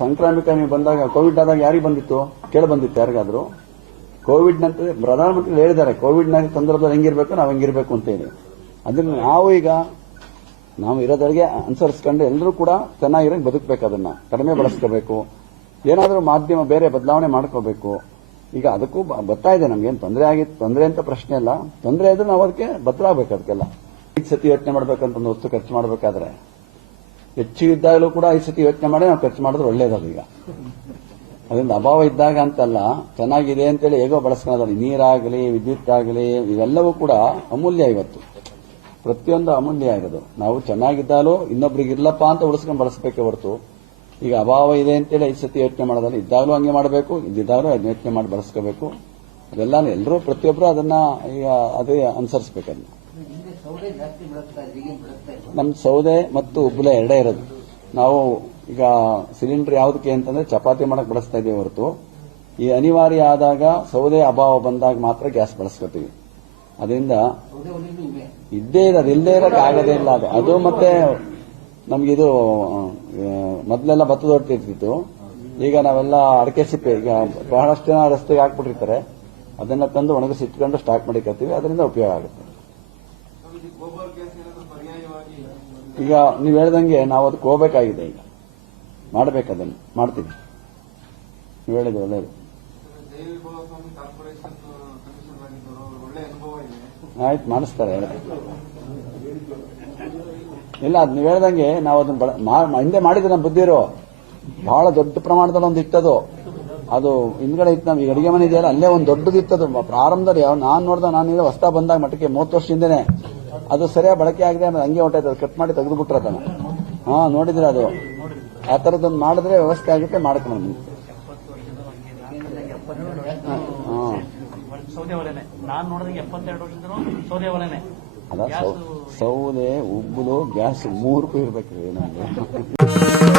ಸಾಂಕ್ರಾಮಿಕ ನೀವು ಬಂದಾಗ ಕೋವಿಡ್ ಆದಾಗ ಯಾರಿಗೆ ಬಂದಿತ್ತು? ಬಂದಿತ್ತು ಯಾರಿಗಾದ್ರೂ? ಕೋವಿಡ್ ನಂತರ ಪ್ರಧಾನಮಂತ್ರಿ ಹೇಳಿದ್ದಾರೆ, ಕೋವಿಡ್ ಸಂದರ್ಭದಲ್ಲಿ ಹೆಂಗಿರ್ಬೇಕು, ನಾವು ಹೆಂಗಿರ್ಬೇಕು ಅಂತ ಹೇಳಿ. ಅದನ್ನ ನಾವು ಇರೋದ್ರಿಗೆ ಅನುಸರಿಸ್ಕೊಂಡು ಎಲ್ಲರೂ ಕೂಡ ಚೆನ್ನಾಗಿರೋಕೆ ಬದುಕಬೇಕು. ಅದನ್ನ ಕಡಿಮೆ ಬಳಸ್ಕೋಬೇಕು. ಏನಾದರೂ ಮಾಧ್ಯಮ ಬೇರೆ ಬದಲಾವಣೆ ಮಾಡ್ಕೋಬೇಕು. ಈಗ ಅದಕ್ಕೂ ಬರ್ತಾ ಇದೆ. ನಮ್ಗೇನು ತೊಂದರೆ ಅಂತ ಪ್ರಶ್ನೆ ಇಲ್ಲ. ತೊಂದರೆ ಇದ್ರೆ ನಾವು ಅದಕ್ಕೆ ಬದಲಾಗಬೇಕು. ಅದಕ್ಕೆಲ್ಲ 5 ಸತಿ ಯೋಚನೆ ಮಾಡ್ಬೇಕಂತ ಒಂದು ವಸ್ತು ಖರ್ಚು ಮಾಡಬೇಕಾದ್ರೆ ಹೆಚ್ಚು ಇದ್ದಾಗಲೂ ಕೂಡ 5 ಸತಿ ಯೋಚನೆ ಮಾಡಿ ನಾವು ಖರ್ಚು ಮಾಡಿದ್ರೆ ಒಳ್ಳೇದದು. ಈಗ ಅದರಿಂದ ಅಭಾವ ಇದ್ದಾಗ ಅಂತಲ್ಲ, ಚೆನ್ನಾಗಿದೆ ಅಂತೇಳಿ ಹೇಗೋ ಬಳಸ್ಕೊಳ್ಳೋದು. ನೀರಾಗಲಿ, ವಿದ್ಯುತ್ ಆಗಲಿ, ಇವೆಲ್ಲವೂ ಕೂಡ ಅಮೂಲ್ಯ. ಇವತ್ತು ಪ್ರತಿಯೊಂದು ಅಮೂಲ್ಯ ಇರೋದು. ನಾವು ಚೆನ್ನಾಗಿದ್ದಾಲೂ ಇನ್ನೊಬ್ರಿಗೆ ಇರ್ಲಪ್ಪ ಅಂತ ಉಳಿಸ್ಕೊಂಡು ಬಳಸಬೇಕೆ ಹೊರತು ಈಗ ಅಭಾವ ಇದೆ ಅಂತೇಳಿ 5 ಸತಿ ಯೋಚನೆ ಮಾಡೋದಲ್ಲ. ಇದ್ದಾಗಲೂ ಹಂಗೆ ಮಾಡಬೇಕು, ಇದ್ದಾಗಲೂ ಯೋಚನೆ ಮಾಡಿ ಬಳಸ್ಕೋಬೇಕು. ಅದೆಲ್ಲ ಎಲ್ಲರೂ ಪ್ರತಿಯೊಬ್ಬರು ಅದನ್ನ ಈಗ ಅದೇ ಅನುಸರಿಸಬೇಕು. ಅದನ್ನ ನಮ್ಮ ಸೌದೆ ಮತ್ತು ಉಬ್ಬುಲೆ ಎರಡೇ ಇರೋದು. ನಾವು ಈಗ ಸಿಲಿಂಡರ್ ಯಾವುದಕ್ಕೆ ಅಂತಂದ್ರೆ ಚಪಾತಿ ಮಾಡಕ್ ಬಳಸ್ತಾ ಇದೀವಿ ಹೊರತು ಈ ಅನಿವಾರ್ಯ ಆದಾಗ ಸೌದೆ ಅಭಾವ ಬಂದಾಗ ಮಾತ್ರ ಗ್ಯಾಸ್ ಬಳಸ್ಕೊತೀವಿ. ಅದರಿಂದ ಇದ್ದೇ ಇದೆ, ಅದಿಲ್ಲದೆ ಇರೋಕೆ ಆಗೋದೇ ಇಲ್ಲ. ಅದು ಮತ್ತೆ ನಮ್ಗಿದು ಮೊದಲೆಲ್ಲ ಭತ್ತದ ಹೊಟ್ಟು ಇರ್ತಿತ್ತು. ಈಗ ನಾವೆಲ್ಲ ಅಡಕೆ ಸಿಪ್ಪೆ, ಈಗ ಬಹಳಷ್ಟು ಜನ ರಸ್ತೆಗೆ ಹಾಕ್ಬಿಟ್ಟಿರ್ತಾರೆ. ಅದನ್ನ ತಂದು ಒಣಗಿಸಿ ಇಟ್ಕೊಂಡು ಸ್ಟಾಕ್ ಮಾಡಿಕೊಳ್ತೀವಿ. ಅದರಿಂದ ಉಪಯೋಗ ಆಗುತ್ತೆ. ಈಗ ನೀವು ಹೇಳ್ದಂಗೆ ನಾವು ಅದಕ್ಕೆ ಹೋಗಬೇಕಾಗಿದೆ. ಈಗ ಮಾಡಬೇಕು, ಅದನ್ನು ಮಾಡ್ತೀವಿ. ನೀವು ಹೇಳಿದೆ ಒಳ್ಳೇದು. ಆಯ್ತು, ಮಾಡಿಸ್ತಾರೆ. ಇಲ್ಲ, ಅದು ನೀವು ಹೇಳ್ದಂಗೆ ನಾವು ಅದನ್ನ ಹಿಂದೆ ಮಾಡಿದ್ರೆ ನಮ್ಮ ಬುದ್ಧಿರೋ ಬಹಳ ದೊಡ್ಡ ಪ್ರಮಾಣದಲ್ಲಿ ಒಂದು ಇತ್ತದು. ಅದು ಹಿಂದ್ಗಡೆ ಇತ್ತು. ನಮ್ಗೆ ಅಡಿಗೆ ಮನೆ ಇದೆಯಲ್ಲ, ಅಲ್ಲೇ ಒಂದು ದೊಡ್ಡದಿತ್ತದು ಪ್ರಾರಂಭದಲ್ಲಿ. ನಾನು ಹೊಸ್ತಾ ಬಂದಾಗ ಮಟ್ಟಕ್ಕೆ 30 ವರ್ಷದಿಂದನೇ ಅದು ಸರಿಯಾಗಿ ಬಳಕೆ ಆಗಿದೆ. ಆಮೇಲೆ ಹಂಗೆ ಹೊಂಟೈತೆ. ಅದು ಕಟ್ ಮಾಡಿ ತೆಗೆದುಬಿಟ್ರೆ ಅದನ್ನ. ನೋಡಿದ್ರೆ ಅದು ಆ ಥರದೊಂದು ಮಾಡಿದ್ರೆ ವ್ಯವಸ್ಥೆ ಆಗುತ್ತೆ. ಮಾಡ್ಕೊಂಡು ಅದ ಸೌದೆ, ಉಬ್ಬುಲು, ಗ್ಯಾಸ್ 3 ಇರ್ಬೇಕ್ರಿ. ಏನಂದ್ರೆ